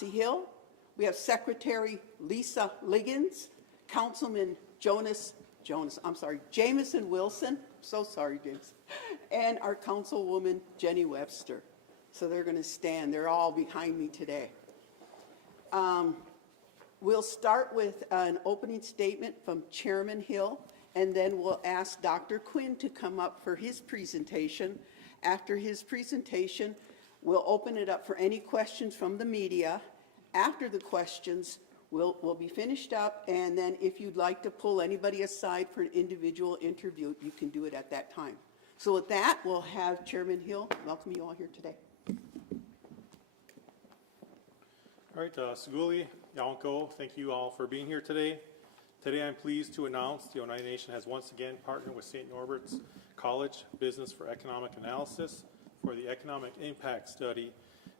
Monsi Hill. We have Secretary Lisa Liggins, Councilman Jamison Wilson, so sorry, James, and our Councilwoman Jenny Webster. So they're going to stand. They're all behind me today. We'll start with an opening statement from Chairman Hill, and then we'll ask Dr. Quinn to come up for his presentation. After his presentation, we'll open it up for any questions from the media. After the questions, we'll be finished up, and then if you'd like to pull anybody aside for an individual interview, you can do it at that time. So with that, we'll have Chairman Hill welcome you all here today. All right, Seguli, Yawanko, thank you all for being here today. Today I'm pleased to announce the Oneida Nation has once again partnered with St. Norbert's College Business for Economic Analysis for the Economic Impact Study,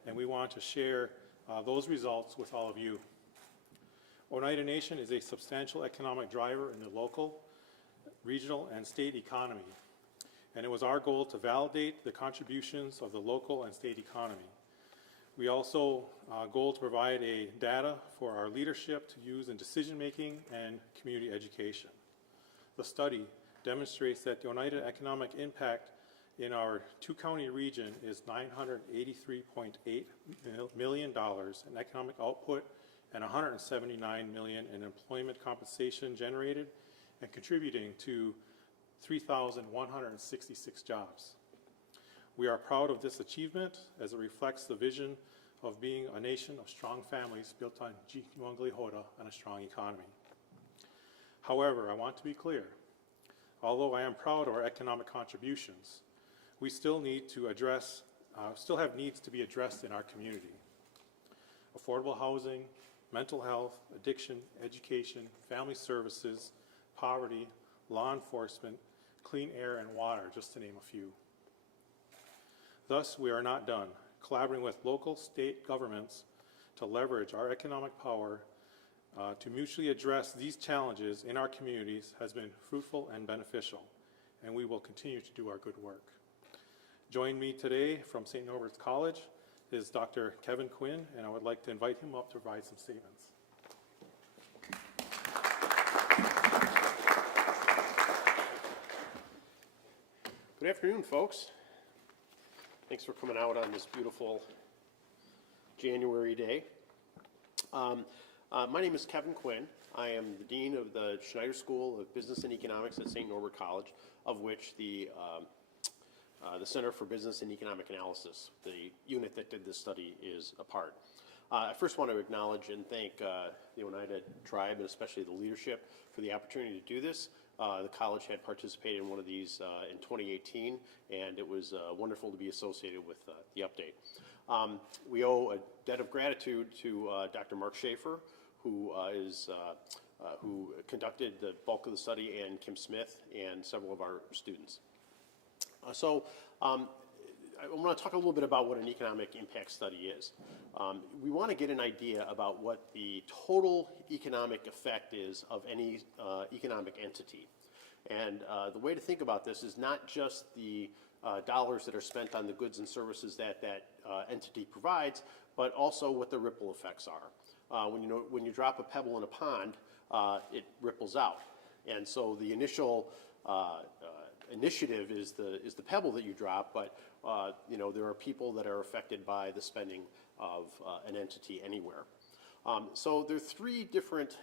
and we want to share those results with all of you. Oneida Nation is a substantial economic driver in the local, regional, and state economy, and it was our goal to validate the contributions of the local and state economy. We also goal to provide a data for our leadership to use in decision-making and community education. The study demonstrates that the Oneida economic impact in our two-county region is $983.8 million in economic output and $179 million in employment compensation generated and contributing to 3,166 jobs. We are proud of this achievement as it reflects the vision of being a nation of strong families built on Jikiwangali and a strong economy. However, I want to be clear, although I am proud of our economic contributions, we still need to address, still have needs to be addressed in our community. Affordable housing, mental health, addiction, education, family services, poverty, law enforcement, clean air and water, just to name a few. Thus, we are not done. Collaborating with local state governments to leverage our economic power to mutually address these challenges in our communities has been fruitful and beneficial, and we will continue to do our good work. Join me today from St. Norbert's College is Dr. Kevin Quinn, and I would like to invite him up to provide some statements. Good afternoon, folks. Thanks for coming out on this beautiful January day. My name is Kevin Quinn. I am the Dean of the Schneider School of Business and Economics at St. Norbert College, of which the Center for Business and Economic Analysis, the unit that did this study, is a part. I first want to acknowledge and thank the Oneida tribe, and especially the leadership, for the opportunity to do this. The college had participated in one of these in 2018, and it was wonderful to be associated with the update. We owe a debt of gratitude to Dr. Mark Schaefer, who conducted the bulk of the study, and Kim Smith, and several of our students. I want to talk a little bit about what an economic impact study is. We want to get an idea about what the total economic effect is of any economic entity. And the way to think about this is not just the dollars that are spent on the goods and services that that entity provides, but also what the ripple effects are. When you drop a pebble in a pond, it ripples out. And so the initial initiative is the pebble that you drop, but there are people that are affected by the spending of an entity anywhere. So there are three different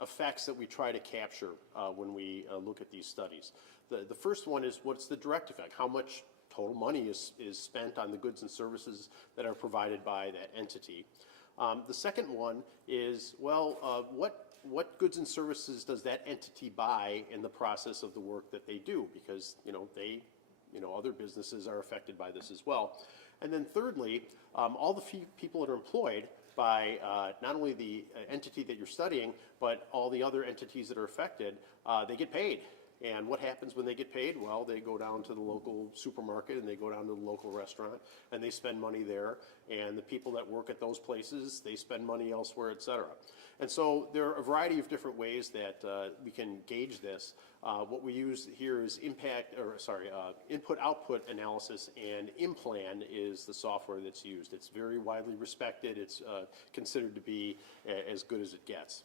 effects that we try to capture when we look at these studies. The first one is, what's the direct effect? How much total money is spent on the goods and services that are provided by that entity? The second one is, what goods and services does that entity buy in the process of the work that they do? Because other businesses are affected by this as well. And then thirdly, all the people that are employed by not only the entity that you're studying, but all the other entities that are affected, they get paid. And what happens when they get paid? Well, they go down to the local supermarket and they go down to the local restaurant and they spend money there. And the people that work at those places, they spend money elsewhere, et cetera. And so there are a variety of different ways that we can gauge this. What we use here is input-output analysis, and Implan is the software that's used. It's very widely respected. It's considered to be as good as it gets.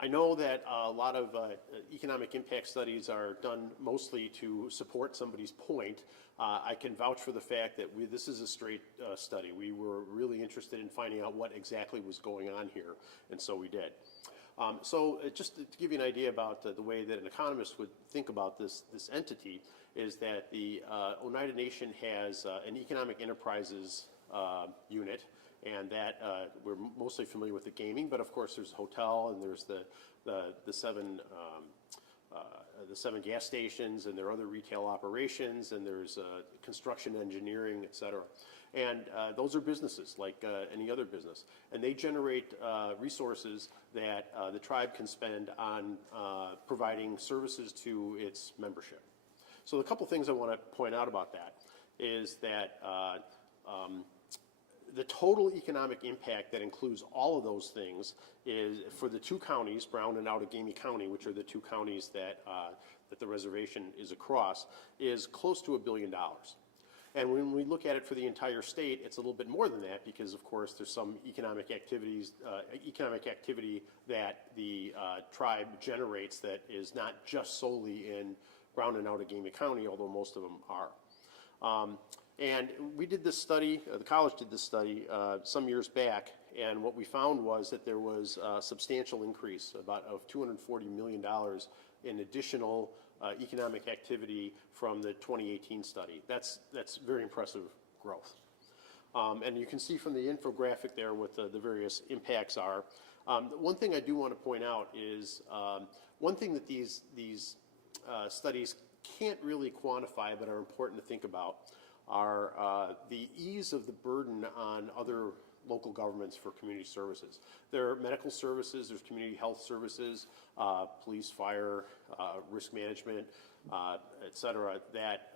I know that a lot of economic impact studies are done mostly to support somebody's point. I can vouch for the fact that this is a straight study. We were really interested in finding out what exactly was going on here, and so we did. Just to give you an idea about the way that an economist would think about this entity is that the Oneida Nation has an economic enterprises unit, and that we're mostly familiar with the gaming, but of course there's a hotel and there's the seven gas stations, and there are other retail operations, and there's construction, engineering, et cetera. And those are businesses like any other business, and they generate resources that the tribe can spend on providing services to its membership. So a couple things I want to point out about that is that the total economic impact that includes all of those things is, for the two counties, Brown and Outagamie County, which are the two counties that the reservation is across, is close to $1 billion. And when we look at it for the entire state, it's a little bit more than that because, of course, there's some economic activity that the tribe generates that is not just solely in Brown and Outagamie County, although most of them are. And we did this study, the college did this study some years back, and what we found was that there was a substantial increase of $240 million in additional economic activity from the 2018 study. That's very impressive growth. And you can see from the infographic there what the various impacts are. One thing I do want to point out is one thing that these studies can't really quantify but are important to think about are the ease of the burden on other local governments for community services. There are medical services, there's community health services, police, fire, risk management, et cetera, that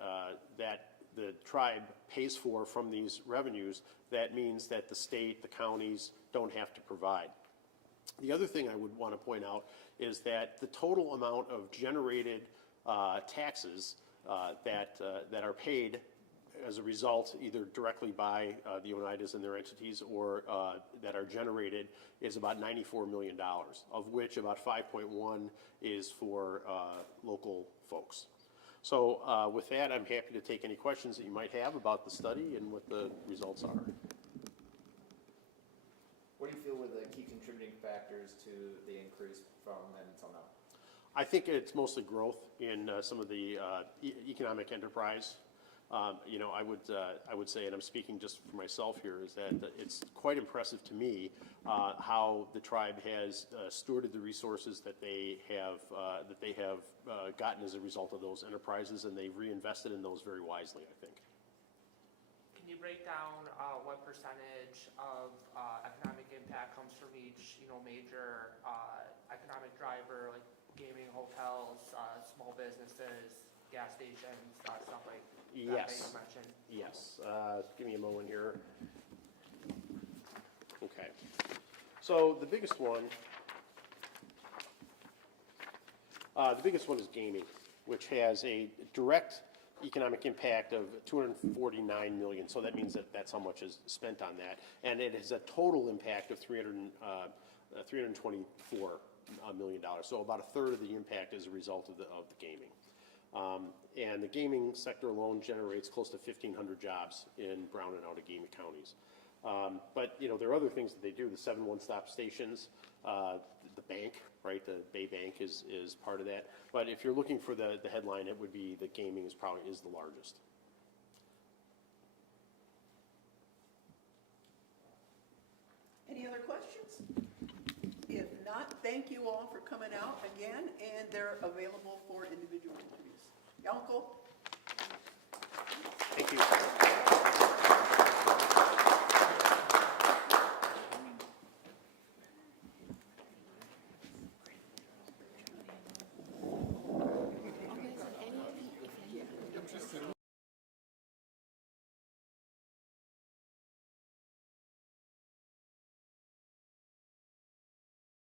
the tribe pays for from these revenues. That means that the state, the counties don't have to provide. The other thing I would want to point out is that the total amount of generated taxes that are paid as a result, either directly by the Oneidas and their entities or that are generated, is about $94 million, of which about 5.1 is for local folks. So with that, I'm happy to take any questions that you might have about the study and what the results are. What do you feel were the key contributing factors to the increase from then until now? I think it's mostly growth in some of the economic enterprise. You know, I would say, and I'm speaking just for myself here, is that it's quite impressive to me how the tribe has stewarded the resources that they have gotten as a result of those enterprises, and they've reinvested in those very wisely, I think. Can you break down what percentage of economic impact comes from each, major economic driver, like gaming, hotels, small businesses, gas stations, stuff like that? Yes. You mentioned? Yes. Give me a moment here. Okay. So the biggest one is gaming, which has a direct economic impact of $249 million. So that means that that's how much is spent on that, and it has a total impact of $324 million. So about a third of the impact is a result of the gaming. And the gaming sector alone generates close to 1,500 jobs in Brown and Outagamie counties. But, there are other things that they do. The 7 one-stop stations, the bank, right? The Bay Bank is part of that. But if you're looking for the headline, it would be that gaming is the largest. Any other questions? If not, thank you all for coming out again, and they're available for individual interviews. Uncle?